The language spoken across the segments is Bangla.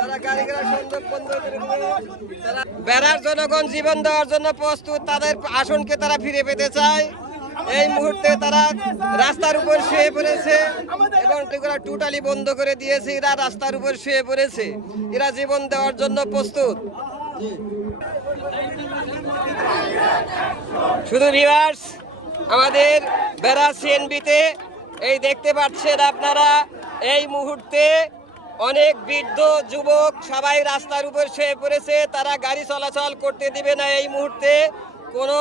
তারা বেড়ার জনগণ জীবন দেওয়ার জন্য প্রস্তুত। তাদের আসনকে তারা ফিরে পেতে চায়। এই মুহূর্তে তারা রাস্তার উপর শুয়ে পড়েছে এবং এগুলা টোটালি বন্ধ করে দিয়েছে। এরা রাস্তার উপর শুয়ে পড়েছে। এরা জীবন দেওয়ার জন্য প্রস্তুত। শুধু ভিভার্স আমাদের বেড়া সিএনবিতে এই দেখতে পাচ্ছেন আপনারা। এই মুহূর্তে অনেক বৃদ্ধ যুবক সবাই রাস্তার উপর শুয়ে পড়েছে তারা গাড়ি চলাচল করতে দিবে না এই মুহূর্তে কোনো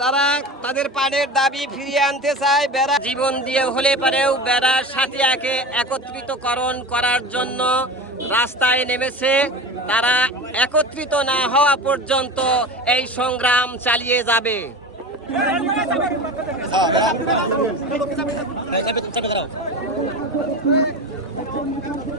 তারা তাদের পানের দাবি ফিরিয়ে আনতে চায় বেড়া জীবন দিয়ে হলে পারেও বেড়ার সাথিয়াকে একত্রিতকরণ করার জন্য রাস্তায় নেমেছে তারা একত্রিত না হওয়া পর্যন্ত এই সংগ্রাম চালিয়ে যাবে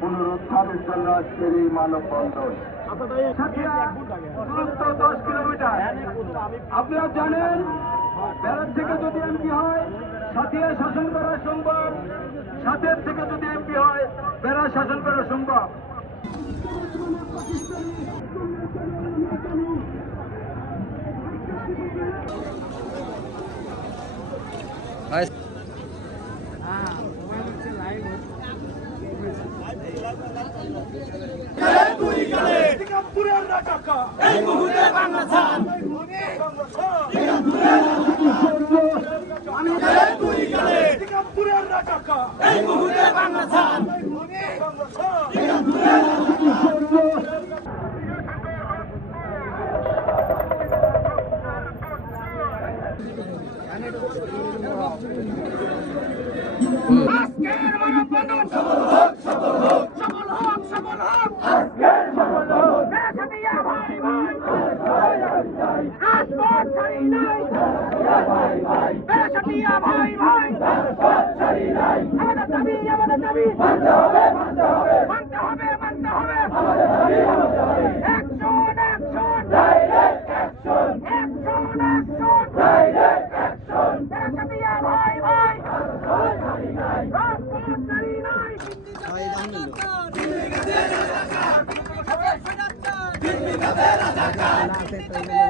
পুনরুদ্ধারের জন্য আজকের এই মানববন্ধন দূরত্ব দশ কিলোমিটার। আপনারা জানেন বেড়ার থেকে যদি এমপি হয় সাথিয়া শাসন করা সম্ভব। সাথের থেকে যদি এমপি হয় বেড়া শাসন করা সম্ভব। দিগম্বরের রাজাকা এই মুহূর্তে বাংলাদেশ তুই গেলে দিগম্বরের রাজাকা এই মুহূর্তে বাংলাদেশ আজকের মানববন্ধন সফল হোক সফল হোক সফল হোক সফল হোক আজকের সফল হোক দেশিয়া ভাই ভাই আমাদের দাবি আমাদের দাবি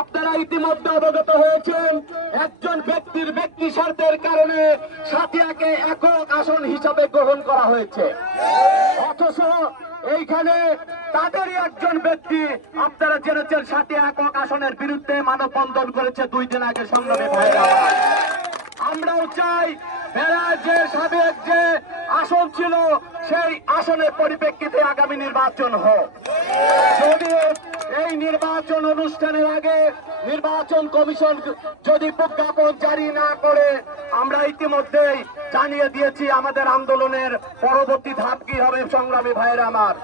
আপনারা ইতিমধ্যে অবগত হয়েছেন, একজন ব্যক্তির ব্যক্তি স্বার্থের কারণে সাথিয়াকে একক আসন হিসাবে গ্রহণ করা হয়েছে। অথচ এইখানে তাদেরই একজন ব্যক্তি আপনারা জেনেছেন সাথে একক আসনের বিরুদ্ধে মানববন্ধন করেছে দুই দিন আগে সংগ্রামী ভাইরা। আমরাও চাই যে সাবেক যে আসন ছিল, সেই আসনের পরিপ্রেক্ষিতে আগামী নির্বাচন হোক। যদি এই নির্বাচন অনুষ্ঠানের আগে নির্বাচন কমিশন যদি প্রজ্ঞাপন জারি না করে, আমরা ইতিমধ্যেই জানিয়ে দিয়েছি আমাদের আন্দোলনের পরবর্তী ধাপ কি হবে সংগ্রামী ভাইয়ের আমার।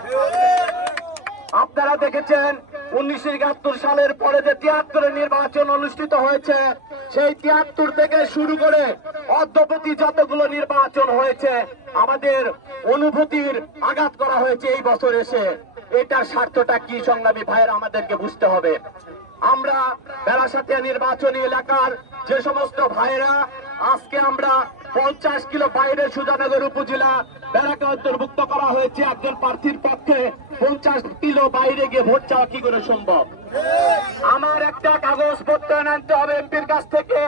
আপনারা দেখেছেন, উনিশশো একাত্তর সালের পরে যে তিয়াত্তরের নির্বাচন অনুষ্ঠিত হয়েছে, সেই তিয়াত্তর থেকে শুরু করে অদ্যপতি যতগুলো নির্বাচন হয়েছে, আমাদের অনুভূতির আঘাত করা হয়েছে এই বছর এসে। এটার স্বার্থটা কি সংগ্রামী ভাইয়ের আমাদেরকে বুঝতে হবে। আমরা বেড়াসাতিয়া নির্বাচনী এলাকার যে সমস্ত ভাইয়েরা, আজকে আমরা পঞ্চাশ কিলো বাইরে সুজানগর উপজেলা বেড়াকে অন্তর্ভুক্ত করা হয়েছে। একজন প্রার্থীর পক্ষে পঞ্চাশ কিলো বাইরে গিয়ে ভোট চাওয়া কি করে সম্ভব? আমার একটা কাগজ পত্র আনতে হবে এমপির কাছ থেকে।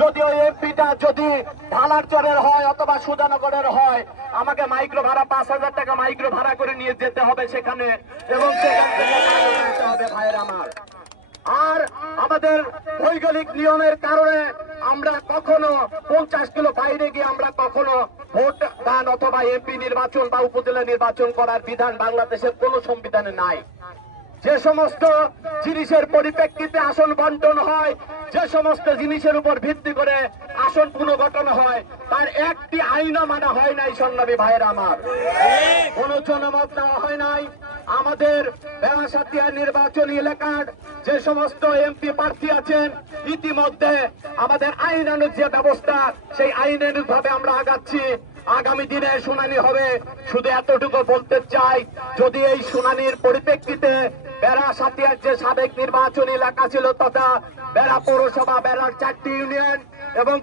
যদি ওই এমপিটা যদি ঢালারচরের হয় অথবা সুজানগরের হয়, আমাকে মাইক্রো ভাড়া পাঁচ হাজার টাকা মাইক্রো ভাড়া করে নিয়ে যেতে হবে সেখানে। এবং সেখান থেকে হবে ভাইয়ের আমার। আর আমাদের ভৌগোলিক নিয়মের কারণে আমরা কখনো পঞ্চাশ কিলো বাইরে গিয়ে আমরা কখনো ভোট দান অথবা এমপি নির্বাচন বা উপজেলা নির্বাচন করার বিধান বাংলাদেশের কোন সংবিধানে নাই। যে সমস্ত জিনিসের পরিপ্রেক্ষিতে আসন বন্টন হয় যে সমস্ত জিনিসের উপর ভিত্তি করে আসন পুনর্গঠন হয় তার একটি আইনও মানা হয় নাই সন্ন্যাবী ভাইয়ের আমার। কোন জনমত নেওয়া হয় নাই আমাদের বেড়াসাতিয়া নির্বাচনী এলাকার যে সমস্ত এমপি প্রার্থী আছেন, ইতিমধ্যে আমাদের আইনানুগ যে ব্যবস্থা, সেই আইনানুগ ভাবে আমরা আগাচ্ছি। আগামী দিনে শুনানি হবে। শুধু এতটুকু বলতে চাই, যদি এই শুনানির পরিপ্রেক্ষিতে বেড়া সাতিয়ার যে সাবেক নির্বাচনী এলাকা ছিল তথা বেড়া পৌরসভা বেড়ার চারটি ইউনিয়ন এবং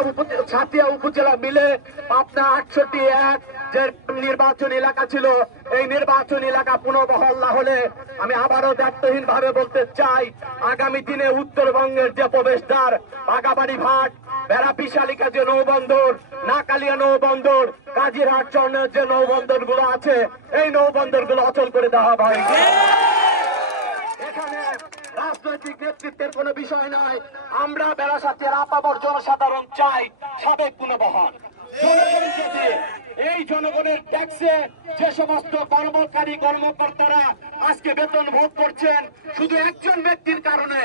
উপ- সাতিয়া উপজেলা মিলে পাবনা আটষট্টি এক যে নির্বাচনী এলাকা ছিল এই নির্বাচন এলাকা পুনর্বহাল না হলে আমি আবারও দায়িত্বহীন ভাবে বলতে চাই, আগামী দিনে উত্তরবঙ্গের যে প্রবেশদ্বার, বাগাবাড়ি ঘাট, বেড়া বিশালিকা যে নৌবন্দর, নাকালিয়া নৌবন্দর, কাজিরহাট চরণের যে নৌবন্দরগুলো আছে, এই নৌবন্দরগুলো অচল করে দেওয়া হয় এখানে রাজনৈতিক নেতৃত্বের কোনো বিষয় নয় আমরা বেড়াসাতের আপাবর জনসাধারণ চাই, সাবেক পুনর্বহন এই জনগণের ট্যাক্সে যে সমস্ত কর্মকারী, কর্মকর্তারা আজকে বেতন ভোগ করছেন, শুধু একজন ব্যক্তির কারণে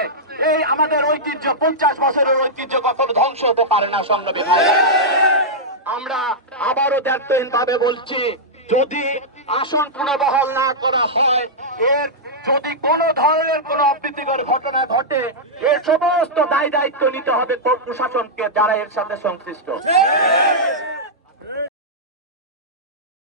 এই আমাদের ঐতিহ্য, পঞ্চাশ বছরের ঐতিহ্য কখনো ধ্বংস হতে পারে না, সংগ্রামী আমরা আবারও দায়িত্বহীন ভাবে বলছি, যদি আসন পুনর্বহাল না করা হয়, এর যদি কোনো ধরনের কোনো অপ্রীতিকর ঘটনা ঘটে এর সমস্ত দায় দায়িত্ব নিতে হবে প্রশাসনকে যারা এর সাথে সংশ্লিষ্ট।